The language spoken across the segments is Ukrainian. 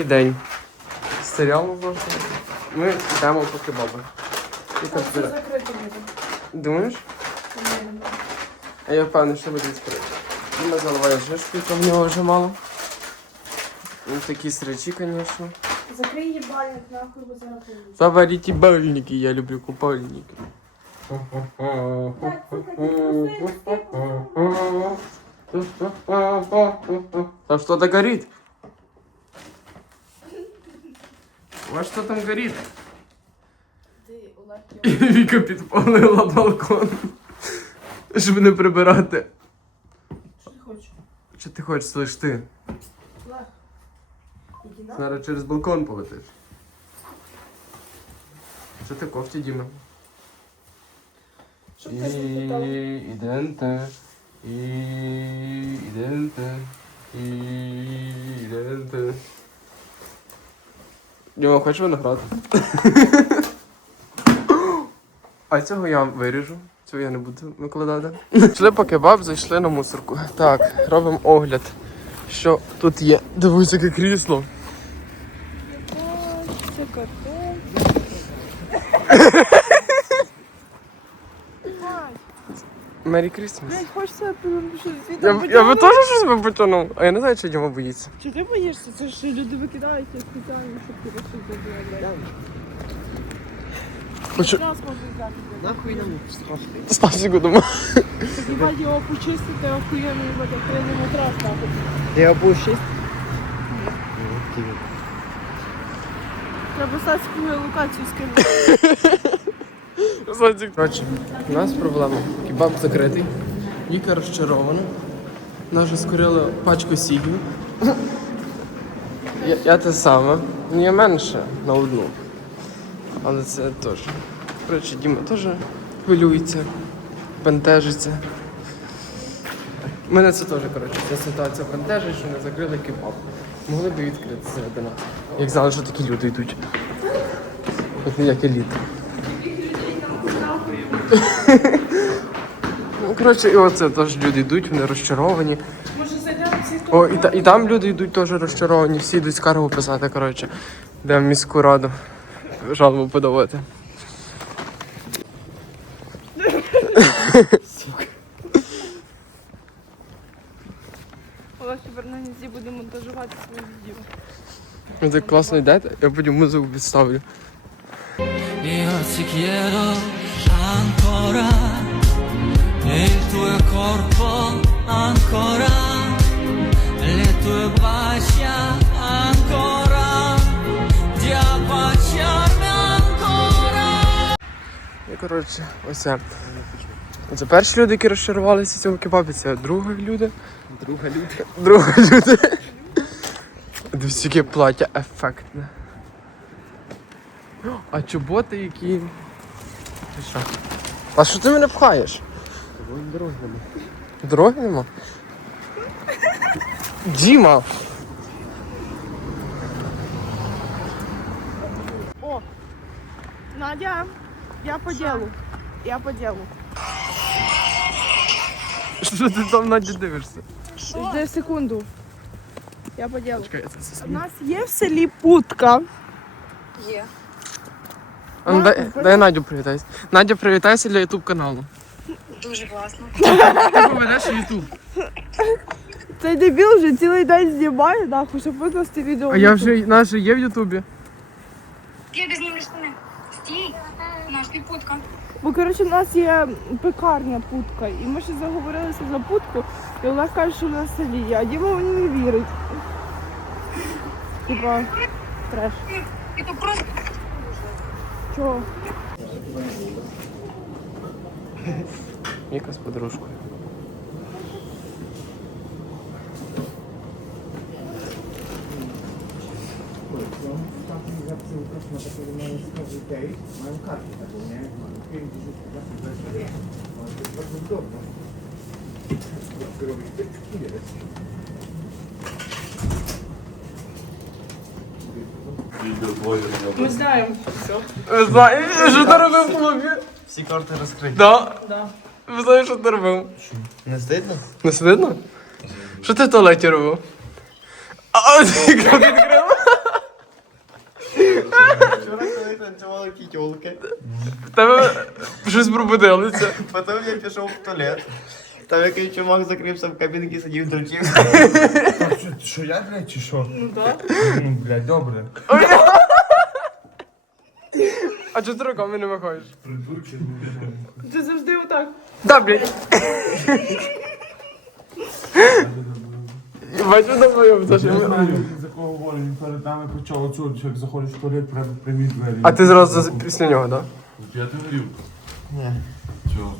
Другий день. Серіал можна. Ми йдемо по кебабу. І так Це буде. закрито буде. Думаєш? По-моєму. А я впевнений, що буде відкрито. Ми заливає жишку, яка в нього вже мало. Ну, такі срачі, звісно. Закрий їбальник нахуй, бо зараз поїду. Заварите бальники, я люблю купальники. Там что-то горит. Вот что там горит. Віка підпалила балкон. Щоб не прибирати. що ти хочеш? Що ти хочеш, слиш ти? Зараз через балкон полетиш. Що ти кофті, Діма? Щоб ти не. Іденте. Іденте. Іденте. Діма, хочеш виноград? А цього я виріжу. Цього я не буду викладати. Йшли по кебаб, зайшли на мусорку. Так, робимо огляд. Що тут є? Дивись, яке крісло. Це картон. Мері Крісмас. Блять, хочеться щось Я, я би теж щось би потягнув, а я не знаю, чи Діма боїться. Чи ти боїшся? Це ж люди викидають це спеціально, щоб ти щось забула, блядь. Хочу Раз можна взяти. Нахуй нам страшно. Стасіку дома. Їбать його почистити, охуєнно, їбать, охуєнний матрас, нахуй. Ти або шість. Треба статську локацію скинути. Коротше, у нас проблема. Кебаб закритий. Віка розчарована. Нас вже скорили пачку сігів. Я, я те саме. Ну, я менше на одну. Але це теж. Коротше, Діма теж хвилюється, бентежиться. Мене це теж, коротше, ця ситуація бентежить, що не закрили кебаб. Могли б відкрити середина. Як знали, що такі люди йдуть. Як еліта. Ну, коротше, і оце теж люди йдуть, вони розчаровані. Може зайдемо всі, хто О, і, та, і там люди йдуть теж розчаровані, всі йдуть скаргу писати, коротше. Де в міську раду жалобу подавати. Олег тепер буде монтажувати відео. Ви так класно йдете, я потім музику відставлю. Io ti chiedo ancora il tuo corpo ancora, le tue braccia ancora, di abbracciarmi ancora. І коротше, ось це. Це перші люди, які розчарувалися в цьому кебабі, це другі люди. Друга люди. Другі люди. Дивіться, яке плаття ефектне. А чоботи які. Ти що? А що ти мене пхаєш? Дороги нема. Дороги нема? Діма! О, Надя, я по ділу. Я по ділу. Що ти там Наді дивишся? Жди секунду. Я по ділу. Чекай, я це все У нас є в селі путка. Є. А ну, дай, дай Надю привітайся. Надя, привітайся для ютуб каналу. Дуже класно. Ти поведеш ютуб. Цей дебіл вже цілий день знімає, нахуй, щоб викласти відео. А я YouTube. вже наш є в ютубі. Я без ним штани. Стій. Наш підпутка. Бо коротше, у нас є пекарня путка, і ми ще заговорилися за путку, і Олег каже, що на селі є, а Діма мені не вірить. Типа, треш. То просто Чого? Міка з подружкою. Mają kartę taką, nie? Mają 5 10 To jest bardzo udobne. Jak robisz Ми знаємо все. Ви знаєте, що ти робив в клубі? Всі карти розкриті. Да. Да. Ви знаєте, що ти робив? Не стидно? Не стидно? Що ти в туалеті робив? А, ти відкрив? Вчора коли танцювали тітьолки. Тебе щось пробудилося. Потім я пішов в туалет. Там якийсь чувак закрився в кабінці, сидів дрочив. Що, що я, блядь, чи що? Ну так. Ну, блядь, добре. А чого ти руками не махаєш? Придурки. Ти завжди отак. Да, блядь. Бачу на моєму Я знаю, за кого говорю, він перед нами почав оцю, як заходиш в туалет, прямо прямі двері. А ти зразу за- після нього, так? Я ти горів. Ні. Чого?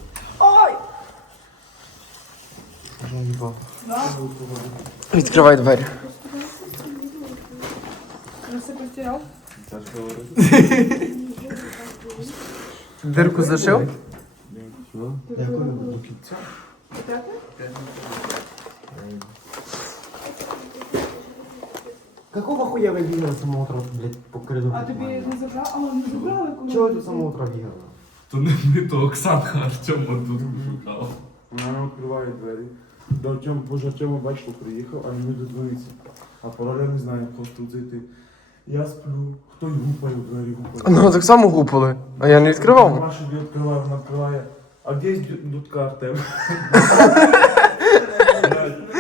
Відкривай двері. Дирку зашив? До кінця. Какого хуя ви бігали самого утра, блядь, по коридору? А тобі не забрали? А, не забрали коли? Чого тут самого утра бігали? То не ми, то Оксана Артема тут шукала. Вона відкриває двері. До Артема, боже, Артема батько приїхав, а йому додзвониться. А пароля не знаю, просто тут зайти. Я сплю, хтось гупає в двері, гупає. Ну, так само гупали. А я не відкривав. Маша її відкриває, вона відкриває. А де є дудка Артем?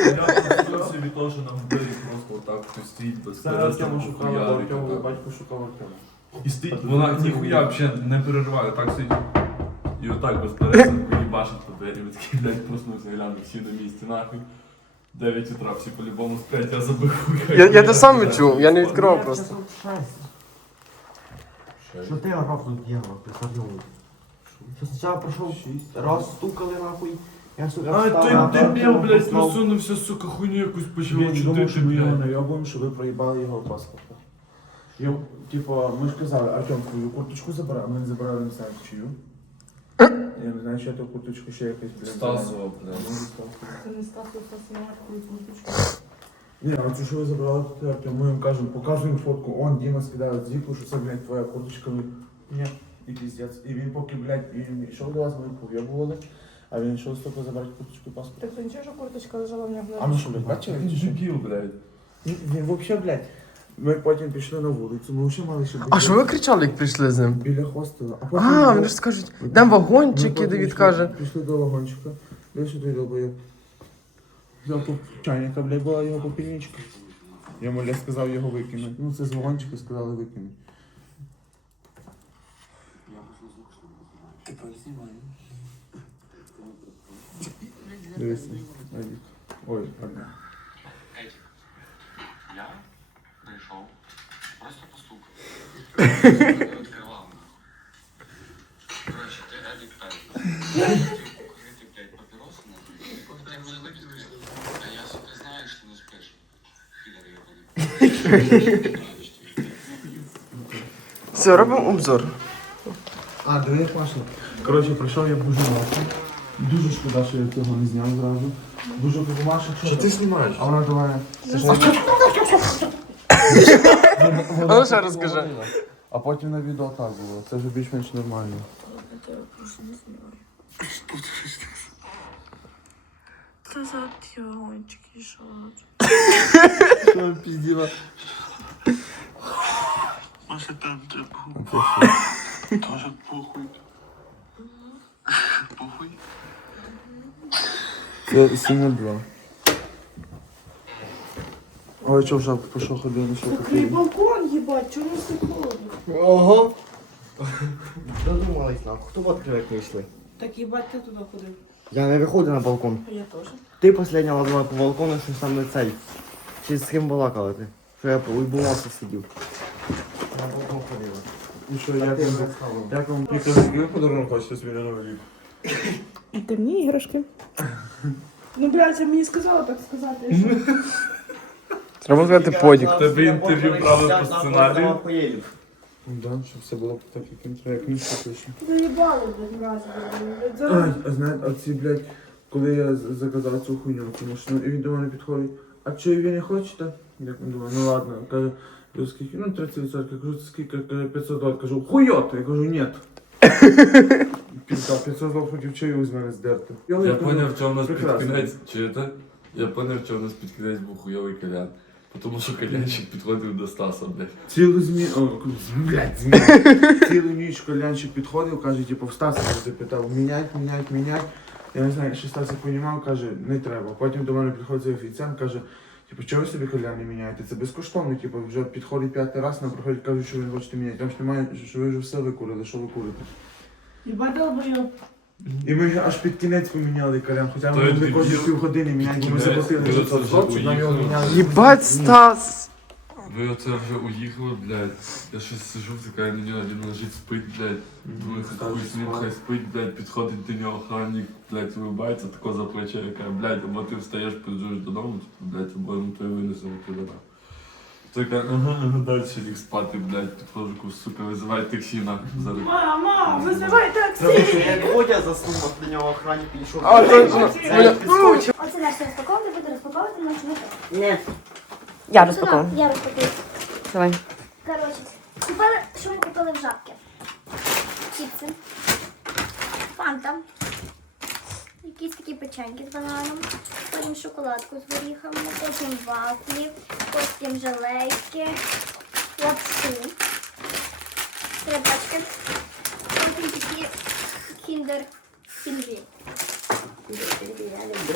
Я просто від того, що нам двері просто хтось стоїть без Це Артема шукала, бо Артема батько шукав Артема. І стоїть, вона ніхуя взагалі не перериває, так стоїть. І отак без пересадку їбашить по двері. Такі, блядь, проснувся, глянув, всі на місці, нахуй. 9 утра, всі по-любому сплять, я забив. Я, я те саме чув, я не відкривав просто. Що ти орав тут бігав, прихарнув? Що спочатку прийшов, раз стукали нахуй. Я сука Ай, а дебіл, блядь, послав. просунувся, сука, хуйню якусь почав чудити, що ми його найобуємо, що ви проїбали його паспорта. Я, типу, ми ж казали, Артем, твою курточку забирай, ми не забирали не знаю чию. Я не знаю, що ту курточку ще якась, блядь. Стасова, блядь. Ну, Стасова. Це не курточки. Ні, а цю що ви забрали тут, Артем, ми їм кажемо, показуємо фотку, он, Діма скидає зіпу, що це, блядь, твоя курточка. Ми, Ні, і піздець. І він поки, блядь, він йшов до вас, ми пов'єбували, а він йшов стільки забрати курточку і паспорт. Так то нічого, що курточка лежала в нього А ну що, блядь, бачили? Він ж дебіл, блядь. Він, він вообще, блядь, ми потім пішли на вулицю, ми ще мали ще А що ви кричали, як прийшли з ним? Біля хостела. А, потім А, ми- вони ж скажуть, дам вагончик, ми потім Давід пішли- каже. Пішли до вагончика, де що той долбоєб. Взяв по чайника, блядь, була його попільничка. Я йому, блядь, сказав його викинути. Ну, це з вагончика сказали викинути. Дивися, Едік. Ой, ладно. Я прийшов, просто постукав. Відкривав. Коротше, ти Едік Пен. Курити, блядь, папіроси на Ти вже випіздиш. А я, сука, знаю, що не спиш. Підар єбаний. Все, робимо обзор. А, диви, Маша. Коротше, прийшов я дуже нахуй. Дуже шкода, що я цього не зняв зразу. Дуже Маша, що ти знімаєш? А вона давай. А ну ще розкажи. А потім на відео так було. Це вже більш-менш нормально. Це за ті вагончики, що? Що пізділа? Маша там треба Тоже похуй. Похуй. Це 702. Ой, що вже пішов ходив на що Такий балкон, їбать, чому так холодно? Ого. Додумались нахуй. Хто в відкривати не йшли? Так їбать, ти туди ходив. Я не виходив на балкон. Я теж. Ти последня лазила по балкону, що там не цей. Чи з ким балакали ти? Що я уйбувався сидів. На балкон ходила. І що, як Ти вам? розказував. Як вам? Який ви подарунок хочете собі на новий рік? Темні іграшки. Ну, блядь, це мені сказала так сказати. Треба сказати подік. Тебе інтерв'ю брали по сценарію? Да, щоб все було так, як їм треба, як книжка пише. Заїбали, блядь, мразі, блядь. Ай, Зараз а знаєте, оці, блядь, коли я з- заказав цю хуйню, тому що ну, і він до мене підходить, а чи ви не хочете? Я думаю, ну ладно, каже, «Ну, скільки, ну 30%, я кажу, скільки, каже, 500 доларів, кажу, хуйот, я кажу, ні. Пізда, 500 доларів хотів чаю з мене здерти. Я поняв, що в нас під кінець, чуєте? Я поняв, що в нас під кінець був хуйовий калян. Тому що кальянщик підходив до Стаса, блядь. Цілу змі... О, блядь, змі... Цілу ніч колянчик підходив, каже, типу, в Стаса запитав, мінять, мінять, мінять. Я не знаю, що Стасик понімав, каже, не треба. Потім до мене приходить офіціант, каже, типу, чого ви собі колян не міняєте? Це безкоштовно, типу, вже підходить п'ятий раз, нам приходять, кажуть, що ви не хочете міняти. Там ж немає, що ви вже все викурили, що ви курите. Хіба добре. І ми аж під кінець поміняли колян, хоча ми могли кожні півгодини міняти, бо ми заплатили за це вже нам його міняли. Єбать, Стас! Ви оце вже уїхали, блядь. Я щось сижу, така на нього, він лежить, спить, блядь. Думаю, хуй з ним, хай спить, блядь, підходить до нього охранник, блядь, вибається тако за плече, яка, блядь, або ти встаєш, піджуєш додому, типу, блядь, або ми тебе винесемо туди. Така, ага, ага, далі ліг спати, блядь, підходжу, кажу, сука, визивай таксі, нахуй, зараз. Мама, визивай таксі! як Водя заснув, до нього охранник підійшов. А, точно. Це підскочив. Оце наш розпаковка, буду розпаковувати наш метро. Ні. Я розпаковую. Я розпакую. Давай. Коротше, купили, що ми купили в жабки? Чіпси, фанта, якісь такі печеньки з бананом, потім шоколадку з горіхами, потім вафлі, потім желейки, лапшу, три пачки, потім такі кіндер кінжі.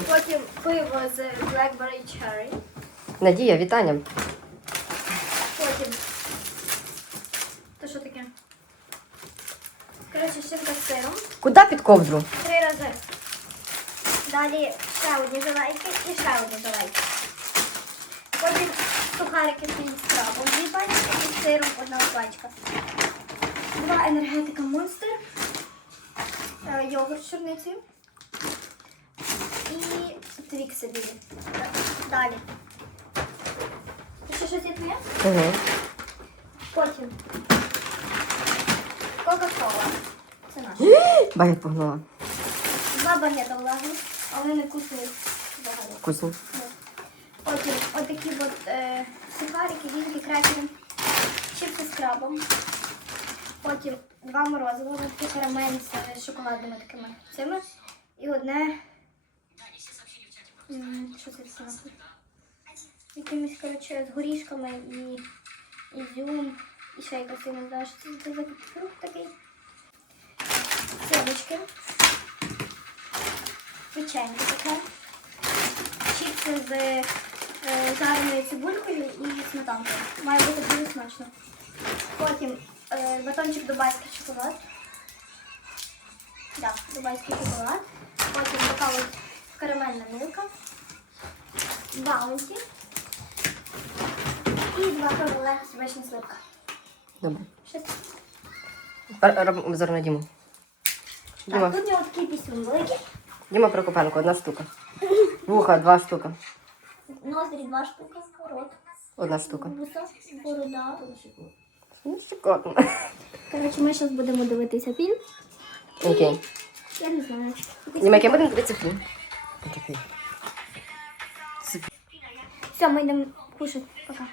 Потім пиво з Blackberry Cherry. Надія, вітання. Потім. То що таке? Коротше, шинка з сиром. Куди під ковдру? Три рази. Далі ще одні желейки і ще одні желейки. Потім сухарики з крабом, дві пачки і з сиром одна пачка. Два енергетика Монстер. е, Йогурт з чорницею. І твікси білі. Далі. Ще щось є твоє? Угу. Потім Кока-Кола. Це наш. Багет погнала. Два багета влажні, але не кусують взагалі. Вкусно. Потім отакі от е, сухарики, вінки, крекери, чіпси з крабом. Потім два морозива, такі карамель з шоколадними такими цими. І одне. Що це нахуй? Якимись, коротше, з горішками і ізюм. І ще якось я не знаю, що це за фрукт такий. Сімочки. Печеньки таке. Чіпси з е, жареною цибулькою і сметанкою. Має бути дуже смачно. Потім е, батончик дубайський шоколад. Так, дубайський шоколад. Потім така от карамельна милка. Баунті. І два короле вишня сливка. Добре. Тепер робимо обзор на Діму. Так, тут у нього такий пісюн великий. Діма Прокопенко, одна штука. Вуха, два штука. Ноздрі два штуки, рот, Одна штука. вуса, борода. Ну, шикарно. Коротше, ми зараз будемо дивитися фільм. Окей. Я не знаю. Діма, яким будемо дивитися фільм? Все, ми йдемо кушати. Пока.